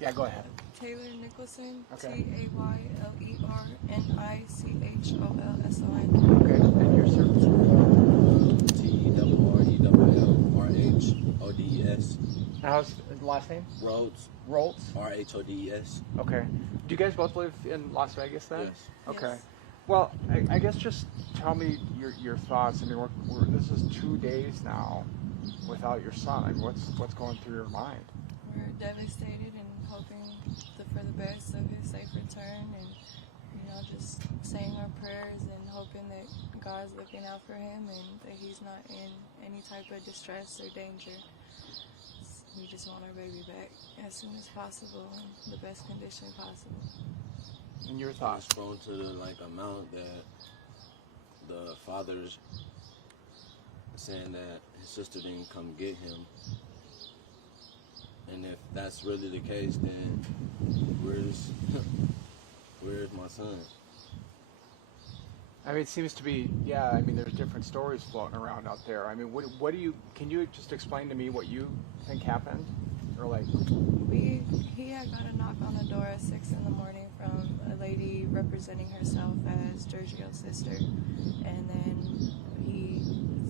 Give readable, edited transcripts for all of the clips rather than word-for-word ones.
Yeah, go ahead. Taylor Nicholson. Okay. TaylerNicholson. Okay, and your service? TERRELRHODES. How's the last name? Rhodes. Roltz? RHODES. Okay. Do you guys both live in Las Vegas then? Yes. Okay. Yes. Well, I guess just tell me your thoughts. I mean, this is 2 days now without your son. I mean, what's going through your mind? We're devastated and hoping for the best of his safe return, and just saying our prayers and hoping that God's looking out for him and that he's not in any type of distress or danger. We just want our baby back as soon as possible in the best condition possible. And your I was thoughts? thrown to the amount that the father's saying that his sister didn't come get him. And if that's really the case, then where's my son? I mean, it seems to be, yeah, I mean, there's different stories floating around out there. I mean, can you just explain to me what you think happened? Or like... He had got a knock on the door at 6 in the morning from a lady representing herself as Giorgio's sister. And then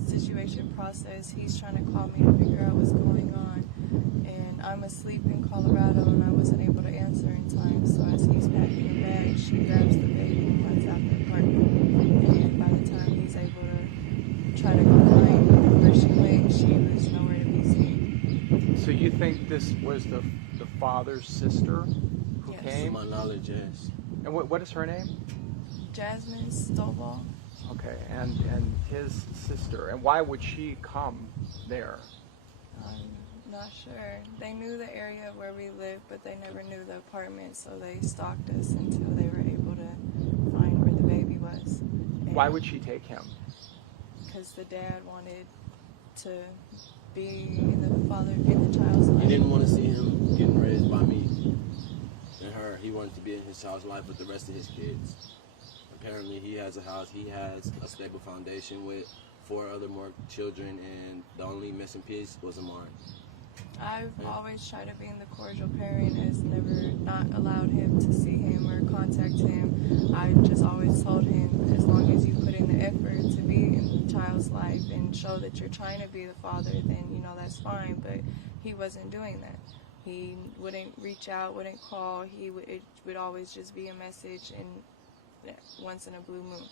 situation process, he's trying to call me to figure out what's going on. And I'm asleep in Colorado and I wasn't able to answer in time. So as he's packing the bag, she grabs the baby and runs out the apartment. And by the time he's able to try to go find where she went, she was nowhere to be seen. So you think this was the father's sister who Yes. came? To my knowledge, yes. And what is her name? Jasmine Stovall. Okay, and his sister. And why would she come there? I'm not sure. They knew the area where we lived, but they never knew the apartment, so they stalked us until they were able to find where the baby was. Why would she take him? Because the dad wanted to be in the child's life. He didn't want to see him getting raised by me and her. He wanted to be in his child's life with the rest of his kids. Apparently, he has a house. He has a stable foundation with 4 other more children, and the only missing piece was Amari. I've always tried to be the cordial parent, has never not allowed him to see him or contact him. I just always told him, as long as you put in the effort to be in the child's life and show that you're trying to be the father, then that's fine. But he wasn't doing that. He wouldn't reach out, wouldn't call. It would always just be a message and once in a blue moon.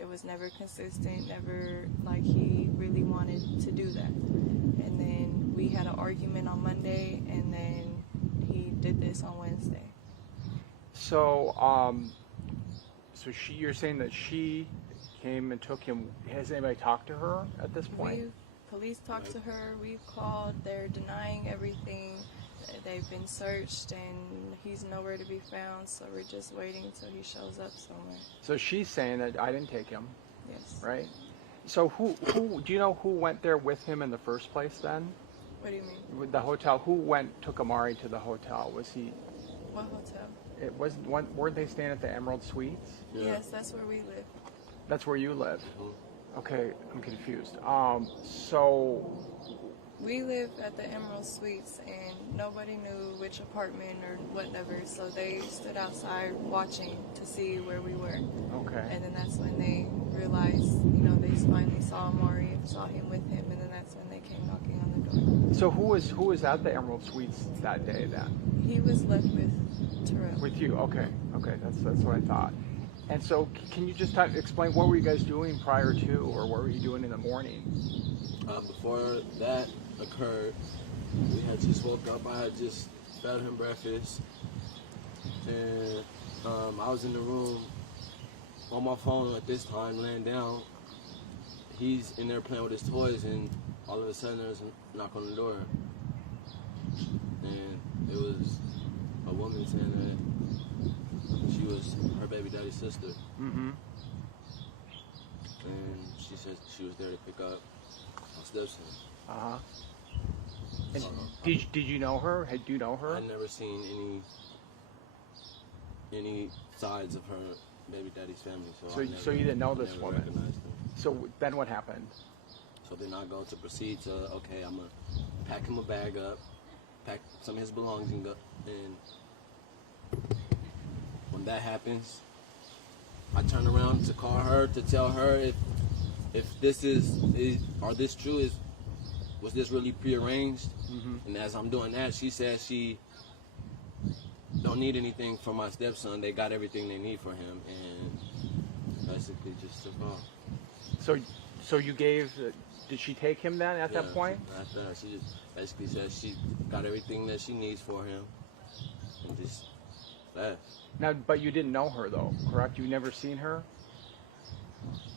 It was never consistent, never like he really wanted to do that. And then we had an argument on Monday, and then he did this on Wednesday. So, you're saying that she came and took him. Has anybody talked to her at this point? Police talked to her. We've called. They're denying everything. They've been searched, and he's nowhere to be found. So we're just waiting until he shows up somewhere. So she's saying that I didn't take him. Yes. Right. So who do you know who went there with him in the first place then? What do you mean? With the hotel, who took Amari to the hotel? Was he? What hotel? It wasn't. Weren't they staying at the Emerald Suites? Yeah. Yes, that's where we live. That's where you live. Mm-hmm. Okay, I'm confused. So we live at the Emerald Suites, and nobody knew which apartment or whatever, so they stood outside watching to see where we were. Okay. And then that's when they realized, they finally saw Amari and saw him with him, and then that's when they came knocking on the door. So who was at the Emerald Suites that day then? He was left with Terrell. With you? Okay, that's what I thought. And so, can you just explain what were you guys doing prior to, or what were you doing in the morning? Before that occurred, we had just woke up. I had just fed him breakfast, and I was in the room on my phone at this time, laying down. He's in there playing with his toys, and all of a sudden there's a knock on the door, and it was a woman saying that she was her baby daddy's sister. Mm-hmm. And she said she was there to pick up my stepson. Uh-huh. And did you know her? Do you know her? I'd never seen any sides of her baby daddy's family. So you didn't know this woman? Recognized them. So then what happened? So then I go to proceed to, okay, I'm going to pack him a bag up, pack some of his belongings And when that happens, I turn around to call her to tell her if this are this true? Was this really prearranged? Mm-hmm. And as I'm doing that, she says she don't need anything from my stepson. They got everything they need for him, and basically just took off. So you gave? Did she take him then at that point? After that, she just basically said she got everything that she needs for him, and just left. Now, but you didn't know her though, correct? You never seen her.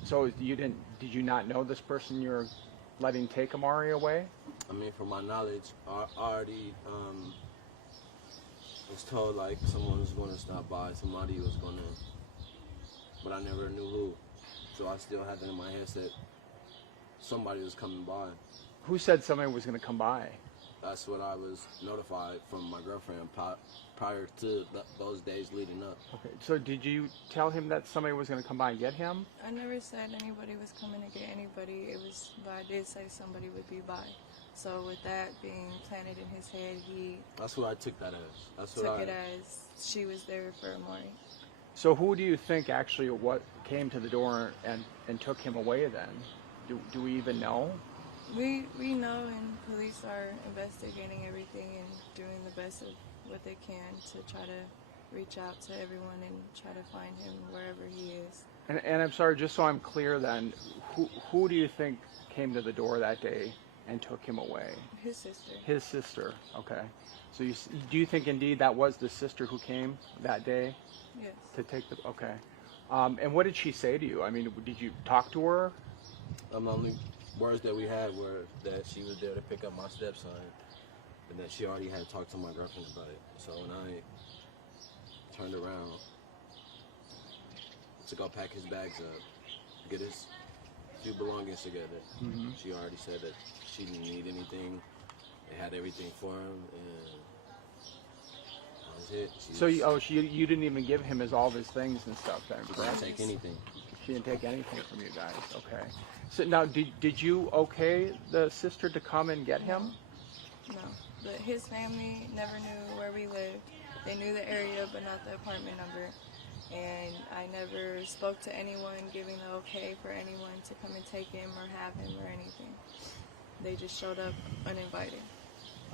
So you didn't? Did you not know this person you're letting take Amari away? I mean, from my knowledge, I already was told like someone was going to stop by, somebody was going to, but I never knew who. So I still had that in my head that somebody was coming by. Who said somebody was going to come by? That's what I was notified from my girlfriend prior to those days leading up. Okay. So did you tell him that somebody was going to come by and get him? I never said anybody was coming to get anybody. But I did say somebody would be by. So with that being planted in his head, he That's what I took that as. took it as she was there for Amari. So who do you think actually what came to the door and took him away then? Do we even know? We know, and police are investigating everything and doing the best of what they can to try to reach out to everyone and try to find him wherever he is. And I'm sorry, just so I'm clear then, who do you think came to the door that day and took him away? His sister. His sister, okay. So do you think indeed that was the sister who came that day Yes. to take the, okay. And what did she say to you? I mean, did you talk to her? The only words that we had were that she was there to pick up my stepson, and that she already had talked to my girlfriend about it. So when I turned around to go pack his bags up, get his few belongings together, she already said that she didn't need anything. They had everything for him, and that was it. You didn't even give him all of his things and stuff then, She correct? didn't take anything. She didn't take anything from you guys, okay. So now, did you okay the sister to come and get him? No. But his family never knew where we lived. They knew the area, but not the apartment number. And I never spoke to anyone giving the okay for anyone to come and take him or have him or anything. They just showed up uninvited.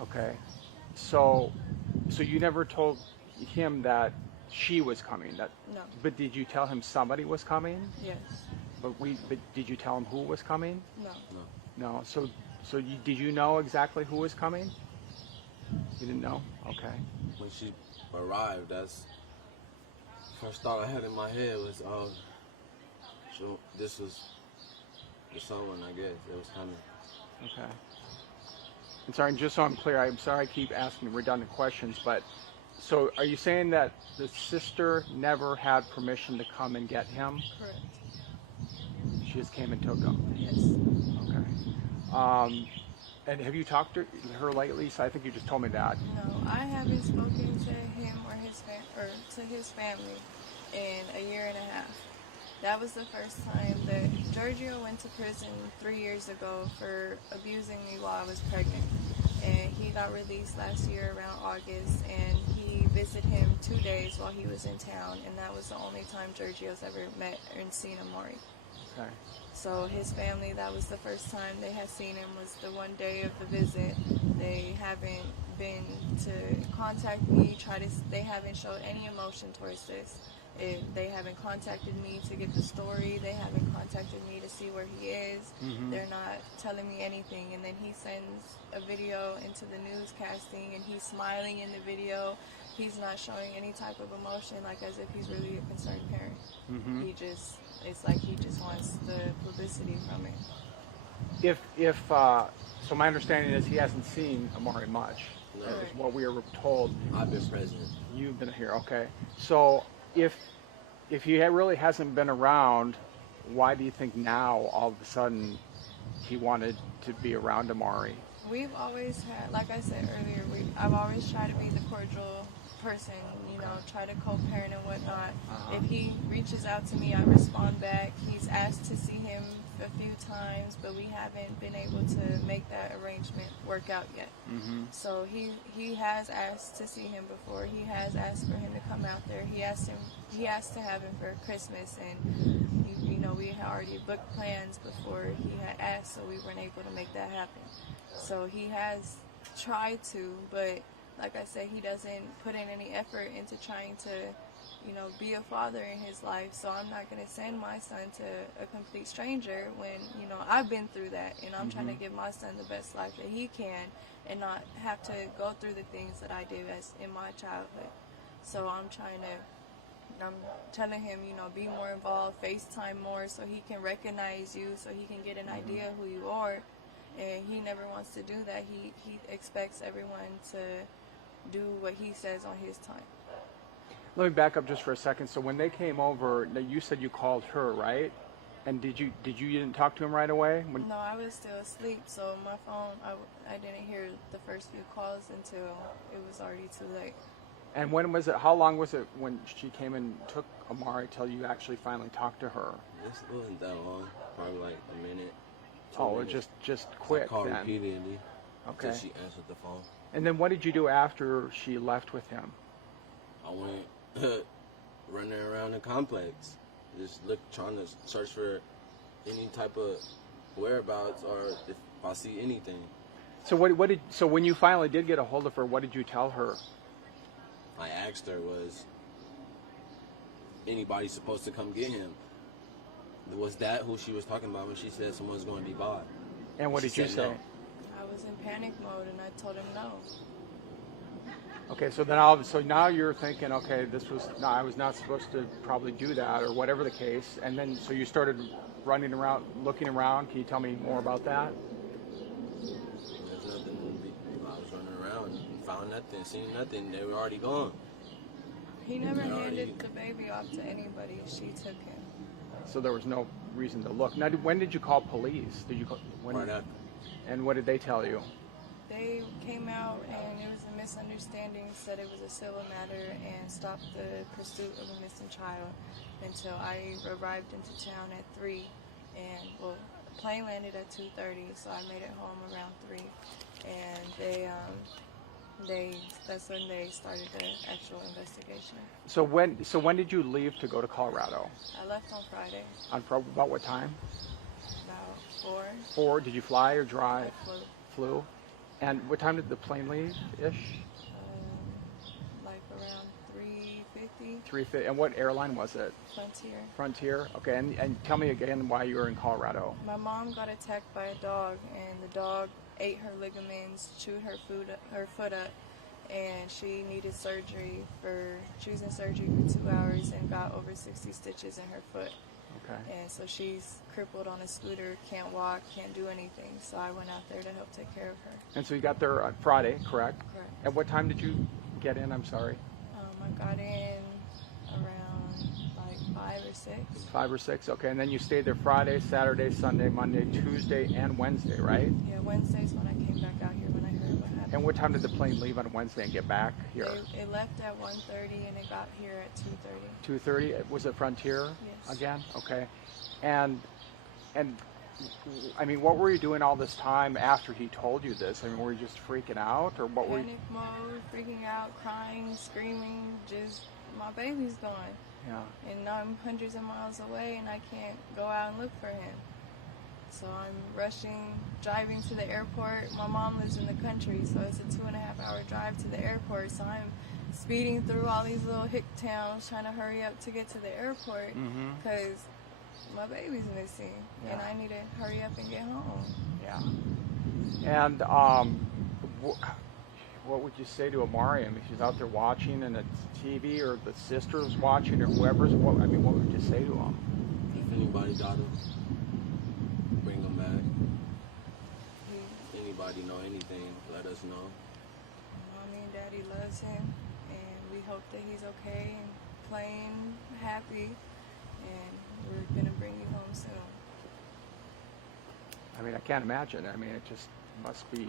Okay. So you never told him that she was coming? No. But did you tell him somebody was coming? Yes. But did you tell him who was coming? No. No. So did you know exactly who was coming? You didn't know? Okay. When she arrived, that's first thought I had in my head was, oh, so this was the someone, I guess, that was coming. Okay. And sorry, just so I'm clear, I'm sorry I keep asking redundant questions, but so are you saying that the sister never had permission to come and get him? Correct. She just came and took him? Yes. Okay. And have you talked to her lately? So I think you just told me that. No, I haven't spoken to him or to his family in a year and a half. That was the first time that Giorgio went to prison 3 years ago for abusing me while I was pregnant. And he got released last year around August, and he visited him 2 days while he was in town, and that was the only time Giorgio's ever met and seen Amari. Okay. So his family, that was the first time they had seen him, was the one day of the visit. They haven't been to contact me, they haven't showed any emotion towards this. They haven't contacted me to get the story. They haven't contacted me to see where he is. They're not telling me anything. And then he sends a video into the newscasting, and he's smiling in the video. He's not showing any type of emotion, like as if he's really a concerned parent. It's like he just wants the publicity from it. So my understanding is he hasn't seen Amari much. No. That was what we were told. I've been present. You've been here, okay. So if he really hasn't been around, why do you think now all of a sudden he wanted to be around Amari? We've always had, like I said earlier, I've always tried to be the cordial person, try to co-parent and whatnot. If he reaches out to me, I respond back. He's asked to see him a few times, but we haven't been able to make that arrangement work out yet. Mm-hmm. So he has asked to see him before. He has asked for him to come out there. He asked to have him for Christmas, and you know, we had already booked plans before he had asked, so we weren't able to make that happen. So he has tried to, but like I said, he doesn't put in any effort into trying to, you know, be a father in his life. So I'm not going to send my son to a complete stranger when, you know, I've been through that, and I'm trying to give my son the best life that he can and not have to go through the things that I did as in my childhood. So I'm telling him, you know, be more involved, FaceTime more so he can recognize you, so he can get an idea of who you are. And he never wants to do that. He expects everyone to do what he says on his time. Let me back up just for a second. So when they came over, now you said you called her, right? And you didn't talk to him right away? No, I was still asleep, so my phone, I didn't hear the first few calls until it was already too late. And when was it? How long was it when she came and took Amari till you actually finally talked to her? It wasn't that long. Probably like a minute. Oh, it minutes. just quick I called then. repeatedly. Okay. Till she answered the phone. And then what did you do after she left with him? I went running around the complex, just trying to search for any type of whereabouts or if I see anything. So so when you finally did get a hold of her, what did you tell her? I asked her, was anybody supposed to come get him? Was that who she was talking about when she said someone's going to be by? And what She did you said say? no. I was in panic mode, and I told him no. Okay, so now you're thinking, okay, I was not supposed to probably do that, or whatever the case. And then so you started running around, looking around. Can you tell me more about that? There's nothing. I was running around, found nothing, seen nothing. They were already gone. He never Already- handed the baby off to anybody. She took him. So there was no reason to look. Now, when did you call police? Did you call, when? Right after. And what did they tell you? They came out, and it was a misunderstanding, said it was a civil matter, and stopped the pursuit of a missing child until I arrived into town at 3. And, well, the plane landed at 2:30, so I made it home around 3. And that's when they started the actual investigation. So when did you leave to go to Colorado? I left on Friday, About what time? about 4. 4. Did you fly or drive? I flew. Flew. And what time did the plane leave? Ish. Like around 3:50. 3:50. And what airline was it? Frontier. Frontier. Okay. And tell me again why you were in Colorado. My mom got attacked by a dog, and the dog ate her ligaments, chewed her foot up, and she needed surgery she was in surgery for 2 hours and got over 60 stitches in her foot. Okay. And so she's crippled on a scooter, can't walk, can't do anything. So I went out there to help take care of her. And so you got there on Friday, correct? Correct. At what time did you get in? I'm sorry. I got in around like 5 or 6. 5 or 6. Okay. And then you stayed there Friday, Saturday, Sunday, Monday, Tuesday, and Wednesday, right? Yeah, Wednesday's when I came back out here when I heard what happened. And what time did the plane leave on Wednesday and get back here? It left at 1:30 and it got here at 2:30. 2:30. Was it Frontier? Yes. Again? Okay. And I mean, what were you doing all this time after he told you this? I mean, were you just freaking out, or what were you? Panic mode, freaking out, crying, screaming, just my baby's gone. Yeah. And I'm hundreds of miles away and I can't go out and look for him. So I'm rushing, driving to the airport. My mom lives in the country, so it's a 2.5-hour drive to the airport. So I'm speeding through all these little hick towns trying to hurry up to get to the airport because my baby's missing and I need to hurry up and get home. Yeah. And what would you say to Amari? I mean, she's out there watching and it's TV, or the sister's watching, or whoever's. What would you say to him? If anybody got him, bring him back. Anybody know anything, let us know. Mommy and Daddy loves him, and we hope that he's okay and playing happy, and we're gonna bring you home soon. I mean, I can't imagine. I mean, it just must be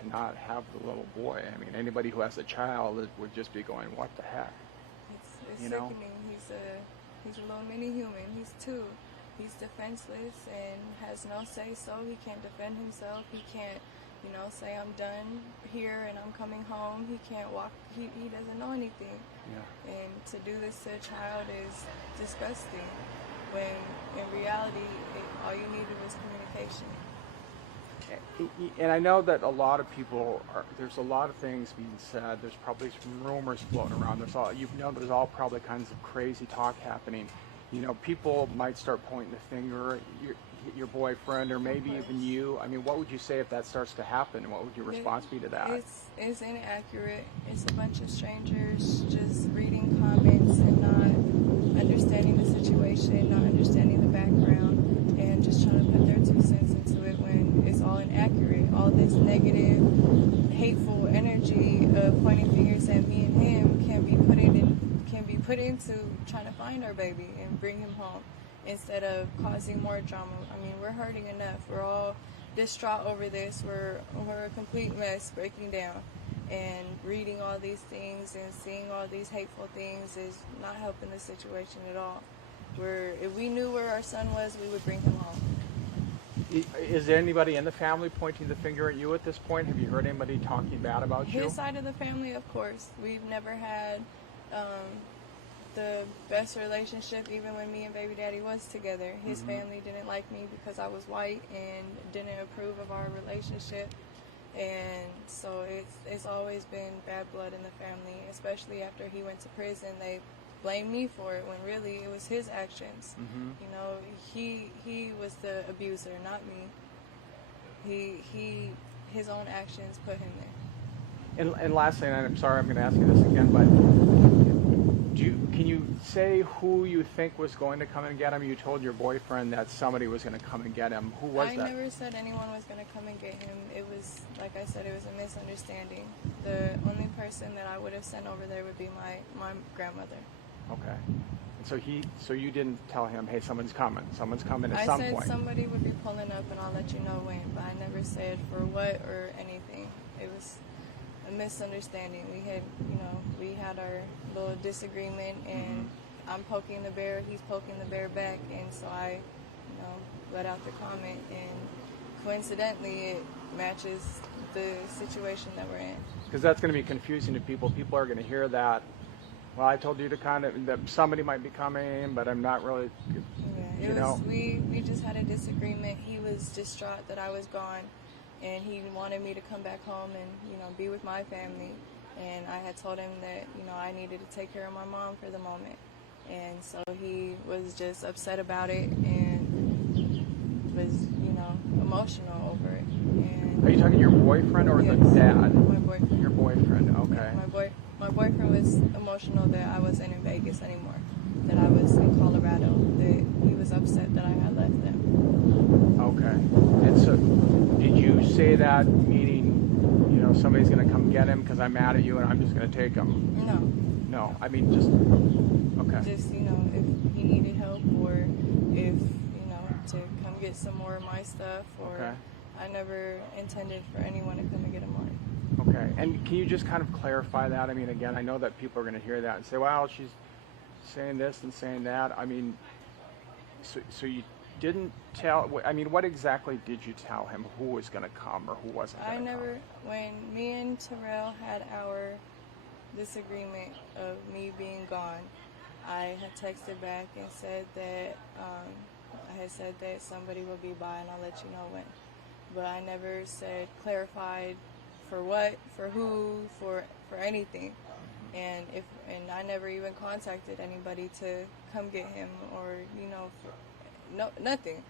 to not have the little boy. I mean, anybody who has a child would just be going, "What the heck?" It's You know? sickening. He's a little mini human. He's 2, he's defenseless and has no say so. He can't defend himself. He can't, say I'm done here and I'm coming home. He can't walk. He doesn't know anything. Yeah. And to do this to a child is disgusting. When in reality, all you needed was communication. And I know that a lot of people there's a lot of things being said. There's probably some rumors floating around. There's all probably kinds of crazy talk happening. People might start pointing the finger at your boyfriend or maybe even you. I mean, what would you say if that starts to happen? What would your response be to that? It's inaccurate. It's a bunch of strangers just reading comments and not understanding the situation, not understanding the background, and just trying to put their 2 cents into it when it's all inaccurate. All this negative, hateful energy of pointing fingers at me and him can be put into trying to find our baby and bring him home instead of causing more drama. I mean, we're hurting enough. We're all distraught over this. We're a complete mess, breaking down. And reading all these things and seeing all these hateful things is not helping the situation at all. If we knew where our son was, we would bring him home. Is there anybody in the family pointing the finger at you at this point? Have you heard anybody talking bad about you? His side of the family, of course. We've never had the best relationship, even when me and baby daddy was together. His family didn't like me because I was white and didn't approve of our relationship. And so it's always been bad blood in the family, especially after he went to prison. They blamed me for it when really it was his actions. He was the abuser, not me. His own actions put him there. And lastly, and I'm sorry I'm going to ask you this again, but can you say who you think was going to come and get him? You told your boyfriend that somebody was going to come and get him. Who was that? I never said anyone was going to come and get him. It was, like I said, it was a misunderstanding. The only person that I would have sent over there would be my grandmother. Okay. And so you didn't tell him, hey, someone's coming at some point. I said somebody would be pulling up and I'll let you know when, but I never said for what or anything. It was a misunderstanding. We had our little disagreement, and I'm poking the bear, he's poking the bear back, and so I, let out the comment, and coincidentally it matches the situation that we're in. Because that's going to be confusing to people. People are going to hear that. Well, I told you that somebody might be coming, but I'm not really. Yeah, we just had a disagreement. He was distraught that I was gone, and he wanted me to come back home and be with my family. And I had told him that I needed to take care of my mom for the moment, and so he was just upset about it and was emotional over it. And are you talking your boyfriend or yes, the dad? My boyfriend. Your boyfriend, okay. My boyfriend was emotional that I wasn't in Vegas anymore, that I was in Colorado, that he was upset that I had left them. Okay. And so did you say that meaning, somebody's going to come get him because I'm mad at you and I'm just going to take him? No, I mean just, okay. Just, if he needed help or if, to come get some more of my stuff or Okay. I never intended for anyone to come and get him on. Okay, and can you just kind of clarify that? I mean, again, I know that people are going to hear that and say, well, she's saying this and saying that. I mean, so you didn't tell, I mean, what exactly did you tell him? Who was going to come or who wasn't going to come? When me and Terrell had our disagreement of me being gone, I had texted back and said that, I had said that somebody will be by and I'll let you know when. But I never clarified for what, for who, for anything. And I never even contacted anybody to come get him or, nothing.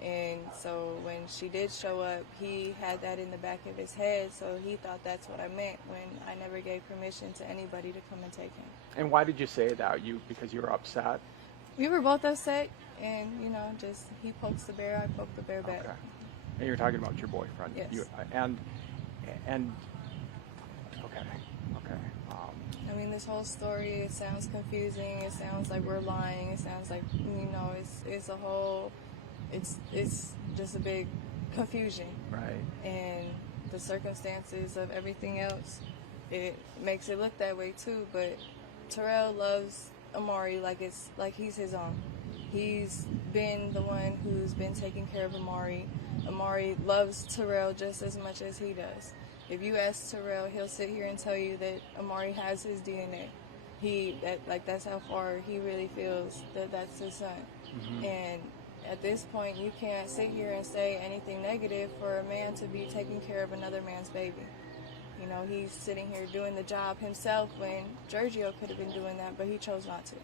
And so when she did show up, he had that in the back of his head, so he thought that's what I meant when I never gave permission to anybody to come and take him. And why did you say that? Because you were upset? We were both upset, and, just he pokes the bear, I poke the bear back. Okay. And you're talking about your boyfriend? Yes. And okay. I mean, this whole story, it sounds confusing, it sounds like we're lying, it sounds like, it's a whole, it's just a big confusion. Right. And the circumstances of everything else, it makes it look that way too, but Terrell loves Amari like he's his own. He's been the one who's been taking care of Amari. Amari loves Terrell just as much as he does. If you ask Terrell, he'll sit here and tell you that Amari has his DNA. That's how far he really feels that that's his son. And at this point, you can't sit here and say anything negative for a man to be taking care of another man's baby. You know, he's sitting here doing the job himself when Giorgio could have been doing that, but he chose not to.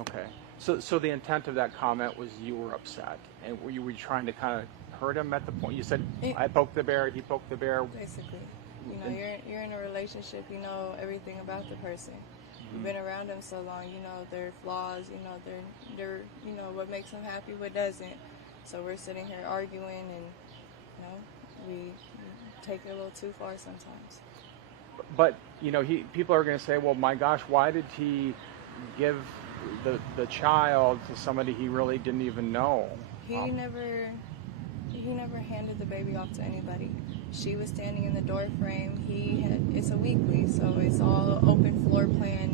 Okay. So the intent of that comment was you were upset, and were you trying to kind of hurt him at the point? You said, I poked the bear, he poked the bear. Basically. You know, you're in a relationship, you know everything about the person. You've been around them so long, you know their flaws, you know they're you know what makes them happy, what doesn't. So we're sitting here arguing, and you know we take it a little too far sometimes. But you know, people are going to say, well, my gosh, why did he give the child to somebody he really didn't even know? He never handed the baby off to anybody. She was standing in the door frame. It's a weekly, so it's all open floor plan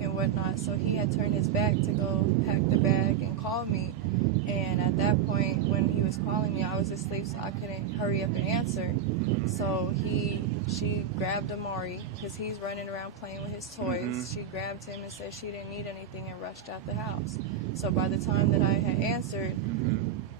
and whatnot. So he had turned his back to go pack the bag and call me. And at that point, when he was calling me, I was asleep, so I couldn't hurry up and answer. So she grabbed Amari, because he's running around playing with his toys. She grabbed him and said she didn't need anything and rushed out the house. So by the time that I had answered,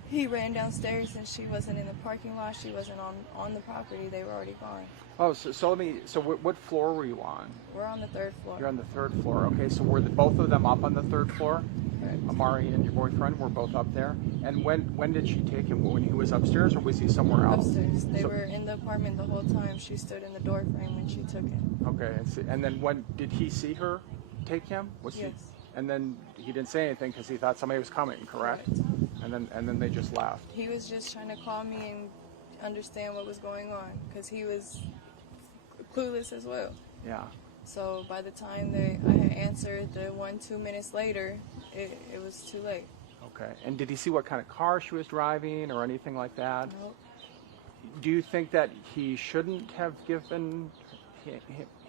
he ran downstairs, and she wasn't in the parking lot. She wasn't on the property. They were already gone. Oh, so what floor were you on? We're on the 3rd floor. You're on the 3rd floor. Okay, so were both of them up on the 3rd floor? Correct. Amari and your boyfriend were both up there. And when did she take him? When he was upstairs, or was he somewhere else? Upstairs. They were in the apartment the whole time. She stood in the door frame when she took him. Okay, and then when did he see her take him? Yes. And then he didn't say anything because he thought somebody was coming, correct? And then they just left. He was just trying to call me and understand what was going on, because he was clueless as well. Yeah. So by the time that I had answered, 2 minutes later, it was too late. Okay. And did he see what kind of car she was driving or anything like that? Nope. Do you think that he shouldn't have given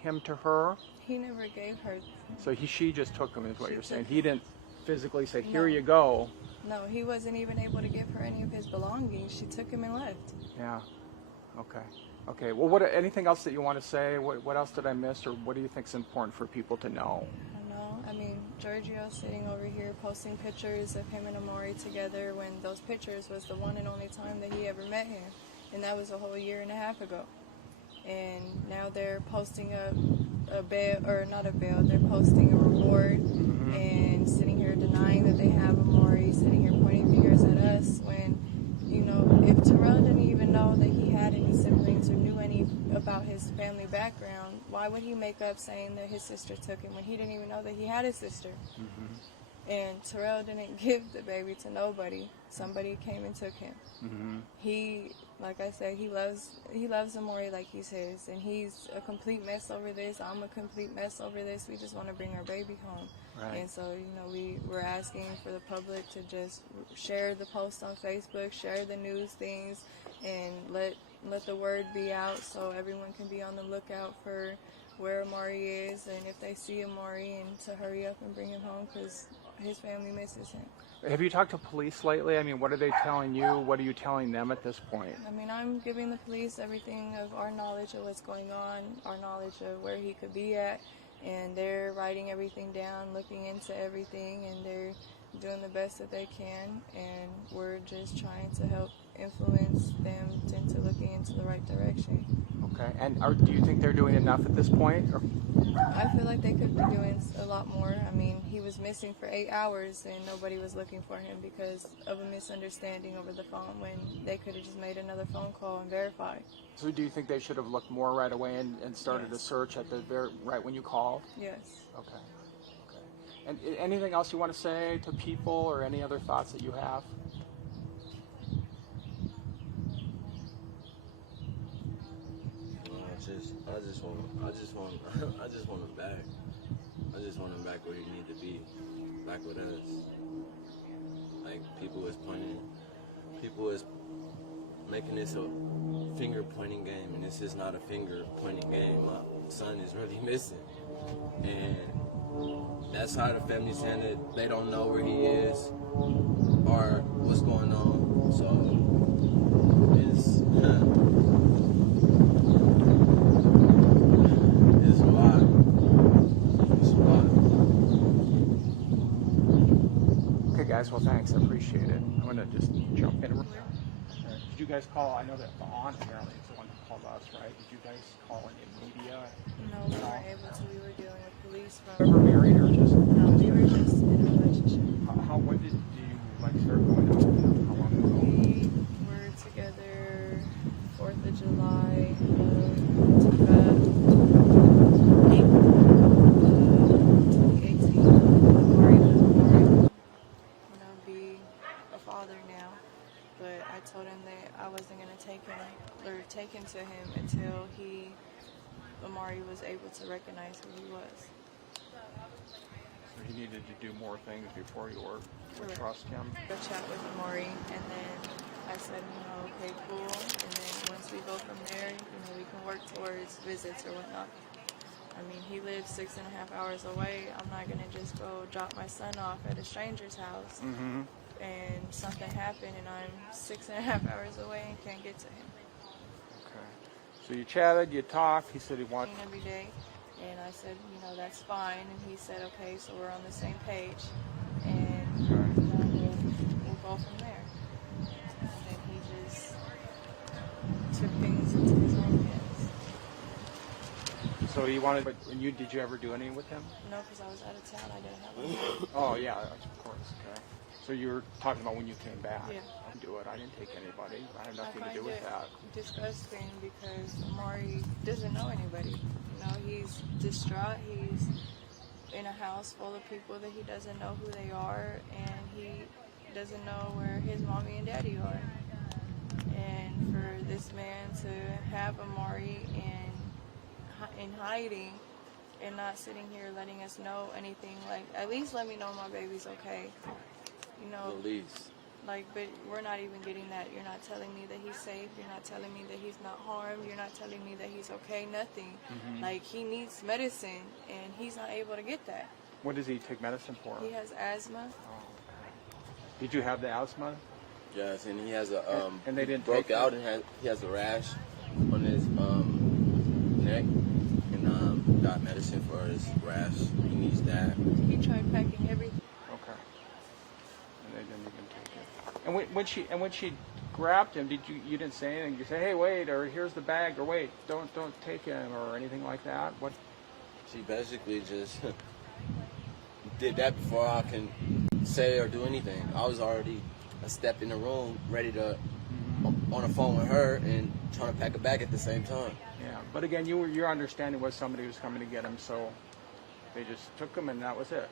him to her? He never gave her. So she just took him, is what She you're saying. took He didn't physically say, No. here you go. No, he wasn't even able to give her any of his belongings. She took him and left. Yeah. Okay. Well, anything else that you want to say? What else did I miss, or what do you think is important for people to know? I don't know. I mean, Giorgio sitting over here posting pictures of him and Amari together, when those pictures was the one and only time that he ever met him, and that was a whole year and a half ago. And now they're posting a bail, or not a bail, they're posting a reward and sitting here denying that they have Amari, sitting here pointing fingers at us, when, you know, if Terrell didn't even know that he had any siblings or knew any about his family background, why would he make up saying that his sister took him when he didn't even know that he had a sister? And Terrell didn't give the baby to nobody. Somebody came and took him. He, like I said, he loves Amari like he's his, and he's a complete mess over this. I'm a complete mess over this. We just want to bring our baby home. Right. And so, you know, we're asking for the public to just share the post on Facebook, share the news things, and let the word be out so everyone can be on the lookout for where Amari is, and if they see Amari, and to hurry up and bring him home, because his family misses him. Have you talked to police lately? I mean, what are they telling you? What are you telling them at this point? I mean, I'm giving the police everything of our knowledge of what's going on, our knowledge of where he could be at, and they're writing everything down, looking into everything, and they're doing the best that they can, and we're just trying to help influence them into looking into the right direction. Okay. And do you think they're doing enough at this point? Or? I feel like they could be doing a lot more. I mean, he was missing for 8 hours and nobody was looking for him because of a misunderstanding over the phone, when they could have just made another phone call and verified. So do you think they should have looked more right away and started a search at the right when you called? Yes. Okay. And anything else you want to say to people, or any other thoughts that you have? I just want him back. I just want him back where he need to be, back with us. Like, people was making this a finger pointing game, and this is not a finger pointing game. My son is really missing, and that side of the family saying that they don't know where he is or what's going on. So it's it's a lot. It's a lot. Okay, guys. Well, thanks. I appreciate it. I'm gonna just jump in. Did you guys call? I know that the aunt apparently is the one who called us, right? Did you guys call any media? No, we weren't able to. We were dealing with police Ever from. married or just? No, we were just in a relationship. How when did you like start going out with him? How long ago? We were together 4th of July of 2018. Maury was born. I'm gonna be a father now, but I told him that I wasn't gonna take him to him until Amari was able to recognize who he was. So he needed to do more things before you would Correct. trust him. Go chat with Amari, and then I said, okay, cool. And then once we go from there, we can work towards visits or whatnot. I mean, he lives 6.5 hours away. I'm not gonna just go drop my son off at a stranger's house and something happened and I'm 6.5 hours away and can't get to him. Okay. So you chatted, you talked. He said he wanted. Every day, and I said, that's fine. And he said, okay, so we're on the same page, and we'll go from there. And then he just took things into his own hands. So he wanted. But did you ever do any with him? No, because I was out of town. I didn't have one. Oh yeah, of course. Okay. So you were talking about when you came back. Yeah. I didn't do it. I didn't take anybody. I had I nothing to find do with it that. disgusting because Amari doesn't know anybody. He's distraught. He's in a house full of people that he doesn't know who they are, and he doesn't know where his mommy and daddy are. And for this man to have Amari in hiding and not sitting here letting us know anything, like, at least let me know my baby's okay. At least. But we're not even getting that. You're not telling me that he's safe. You're not telling me that he's not harmed. You're not telling me that he's okay. Nothing. He needs medicine, and he's not able to get that. What does he take medicine for? He has asthma. Oh, okay. Did you have the asthma? Yes, and he has a And they didn't broke take out and he has a rash on his neck, and got medicine for his rash. He needs that. He tried packing everything. Okay. And they didn't even take it. And when she grabbed him, you didn't say anything? You say, hey, wait, or here's the bag, or wait, don't take him, or anything like that? What? She basically just did that before I can say or do anything. I was already a step in the room, ready to on the phone with her and trying to pack a bag at the same time. Yeah. But again, your understanding was somebody was coming to get him, so they just took him, and that was it.